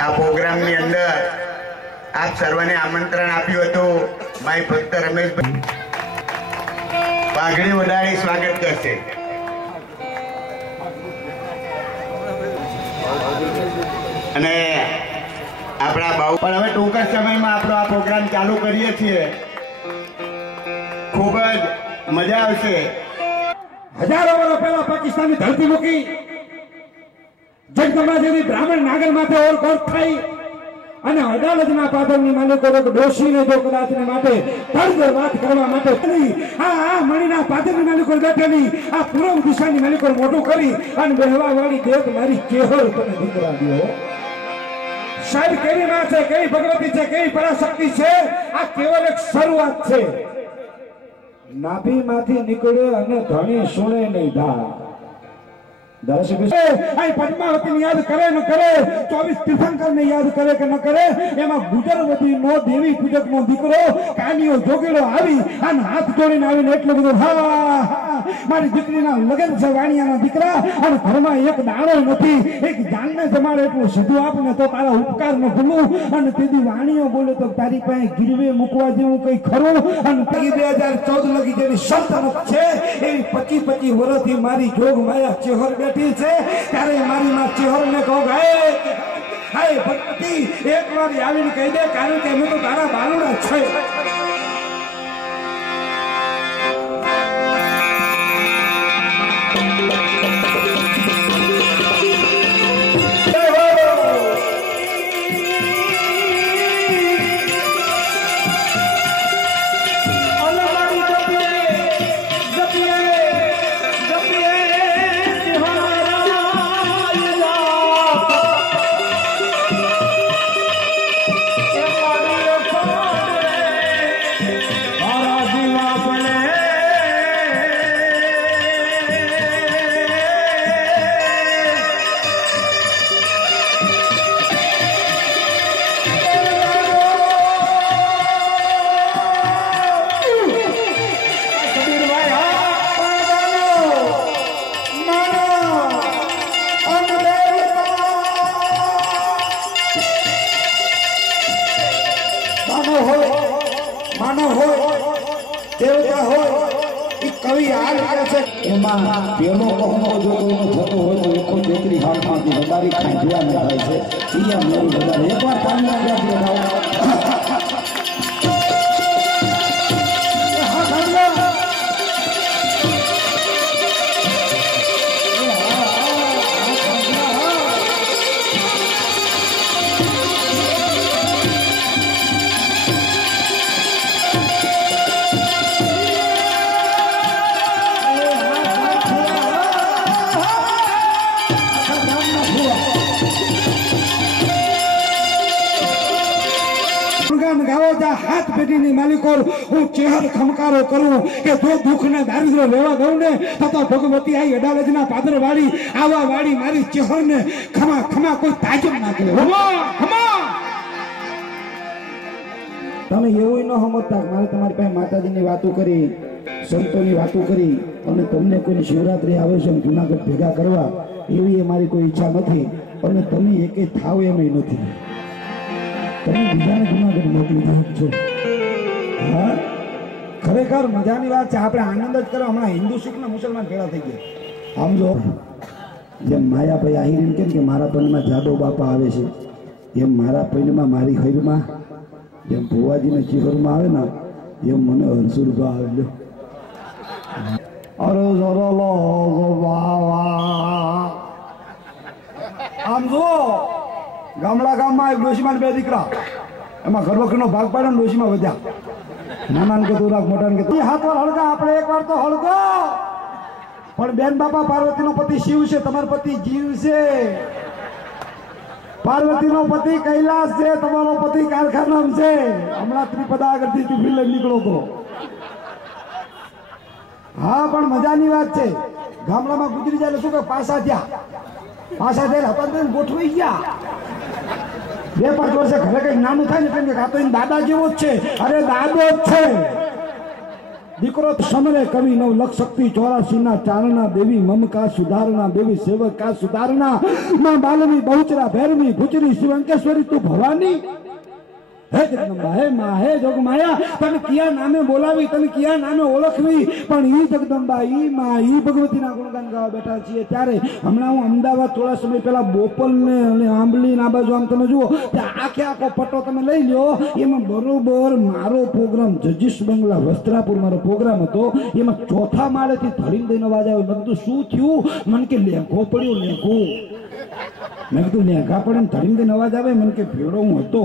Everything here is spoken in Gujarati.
આ પ્રોગ્રામની અંદર આપ સર્વને આમંત્રણ આપ્યું હતું. ભાઈ ભક્ત રમેશભાઈ પાઘડી વધારી સ્વાગત કરશે. અને આપણા બાઉ પણ હવે ટૂંક જ સમયમાં આપણો આ પ્રોગ્રામ ચાલુ કરીએ છીએ. ખૂબ જ મજા આવશે. હજારો વર્ષ પહેલા પાકિસ્તાનની ધરતી મૂકી જગદંબા જેવી બ્રાહ્મણ નાગર માથે ઓળખ થઈ અને અદાલતના પાદરની માલિકો ડોશીને જો કદાચ માટે તરત વાત કરવા માટે આ મણીના પાદરની માલિકો બેઠેલી આ પૂર્વ દિશાની માલિકો મોટું કરી અને બેહવા વાળી દેખ મારી કેહર તને દીકરા દો. સાહેબ કેવી માં છે, કેવી ભગવતી છે, કેવી પરાશક્તિ છે. આ કેવળ એક શરૂઆત છે. નાભી માંથી નીકળે અને ધણી સુણે નહીં ધા પદ્માવતી યાદ કરે ન કરે, 24 તીર્થંકર ને યાદ કરે કે ન કરે, એમાં ગુજરવતી નો દેવી પૂજક નો દીકરો કાનીઓ જોગેલો આવી અને હાથ જોડીને આવીને એટલું બધું હા મારી દીકરીના લગ્ન છે વાણિયાના દીકરા અને ઘરમાં એક દાણો નથી, એક જાનને જમાડે એટલું સીધું આપને તો તારા ઉપકાર ન ભૂલું. અને તેથી વાણીઓ બોલે તો તારી પાસે ગીરવે મૂકવા જેવું કઈ ખરું. અને 2014 લગી જેની સલ્તનત છે એવી 25 વર્ષથી મારી જોગ માયા ચેહર બેઠી છે. ત્યારે મારી માં ચેહર ને કહું હાય ભક્તિ એક વાર આવીને કહી દે, કારણ કે અમે તો તારા બાલુડા છે. હાલ કરે છે એમાં પેલો કહો જો કોઈનો થતો હોય તો એકો તેતરી હાથમાંથી વધારી ખાંડ્યા ન થાય છે ઈ મેરું વધારે એકવાર કામની આગળ દેખાવ हाथ पेटी मालिको हूँ चेहर खमकारो करूं के जो दुख ने दारिद्र लेवा दઉં ने तो भगवती आई अडालजना पादर वाली आवा वाली मारी चेहर ने खमा खमा कोई ताजब ना करे खमा खमा તમે એવું ન સમજતા મારે તમારી પાસે માતાજીની વાતો કરી સંતોની વાતો કરી અને તમને કોઈ શિવરાત્રી આવે છે જૂનાગઢ ભેગા કરવા એવી મારી કોઈ ઈચ્છા નથી અને તમે એકે થાવ એમ નથી તમે બીજાને જૂનાગઢ મોકલી દો છો હા ખરેખર મજાની વાત છે આપણે આનંદ જ કરો હમણાં હિન્દુ શીખ ને મુસલમાન ભેળા થઈ ગયા આમ જો જેમ માયાભાઈ આહિરીને કેમ કે મારા પૈણમાં જાદવ બાપા આવે છે એમ મારા પૈણમાં મારી ખૈરમાં જેમ ભુવાજીને ચિહરમાં આવે ને એમ મને હરસુરભા આવે લો અરે જરો આમ જો ગામડા ગામમાં એક ડોશીમાં બે દીકરા એમાં ઘરવખરીનો ભાગ પાડ્યો ને ડોશીમાં વધ્યા નાના કે તું રાખ મોટા કે હાથ વાર હળગા આપણે એક વાર તો હળગો પણ બેન બાપા પાર્વતીનો પતિ શિવ છે તમારો પતિ જીવ છે પાર્વતીનો પતિ કૈલાસ છે તમારો પતિ કારખાનામ છે હમણાં ત્રિપદા આગળથી ચૂપી લઈ નીકળો તો હા પણ મજાની વાત છે ગામડામાં ગુજરી જાય શું કે પાછા થયા હતા ગોઠવાઈ ગયા 2-5 વર્ષે ઘરે કઈક નાનું થાય ને કેમ કે આ તો દાદા જેવો જ છે અરે દાદો જ છે દીકરો સમરે કવિ નવ લખ શક્તિ 84 ના ચારણા દેવી મમકા સુધારણા દેવી સેવક કા સુધારણા માં બાલવી બહુચરા ભૈરવી ભુચરી શિવંકેશ્વરી તું ભવાની હે જગદંબા હે માં હે જોગમાયા તને કિયા નામે બોલાવી તને કિયા નામે ઓળખવી પણ ઈ જગદંબા ઈ માં ઈ ભગવતીના ગુણગાન ગાવા બેઠા છીએ ત્યારે હમણાં હું અમદાવાદ થોડા સમય પહેલા બોપલ ને અને આંબલી ના બાજુ આમ તમે જુઓ ત્યાં આખો પટ્ટો તમે લઈ લ્યો એમાં બરોબર મારો પ્રોગ્રામ જજીશ બંગલા વસ્ત્રાપુર મારો પ્રોગ્રામ હતો એમાં ચોથા માળેથી ધડીને દઈને અવાજ આવ્યો મેં કીધું શું થયું મને કે લેઘો પડ્યો લેઘો મેં કીધું લેઘા પડે ને ધડીને દઈને અવાજ આવે મને કે ભેડો હું હતો